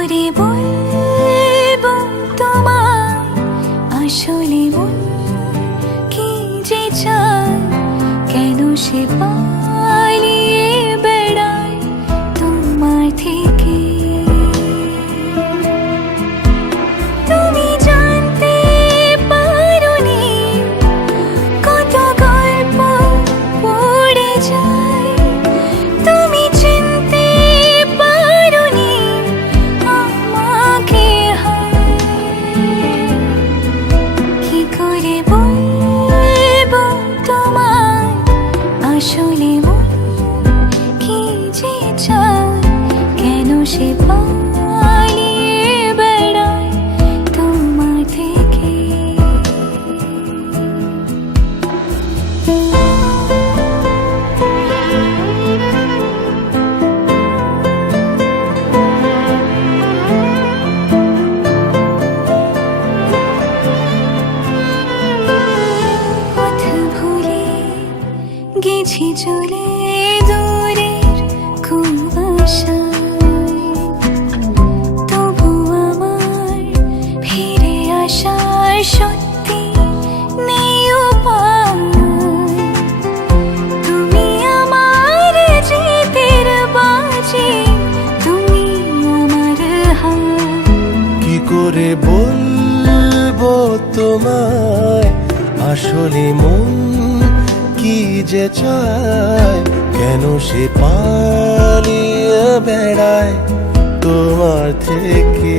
করে বলবো তোমায় আসলে মন কি যে চায়, কেন সে পালিয়ে বেড়ায় তোমার থেকে। তুমি জানতে পারোনি কত গল্প পড়ে যায়, তুমি চিনতে পারোনি আমাকে। কি করে বলবো তোমায় আসলে মন কি যে চায়, কেন সে পালিয়ে বেড়ায় তোমার থেকে। পথ ভুলে গেছি চলে দূরের কুয়াশায়, তবু আমার ফিরে আসার সত্যি নেই উপায়। তুমি আমার জিতের বাজি, তুমি আমার হার। কি করে বলবো তোমায় আসলে মন কি যে চায়, কেন সে পালিয়ে বেড়ায় তোমার থেকে।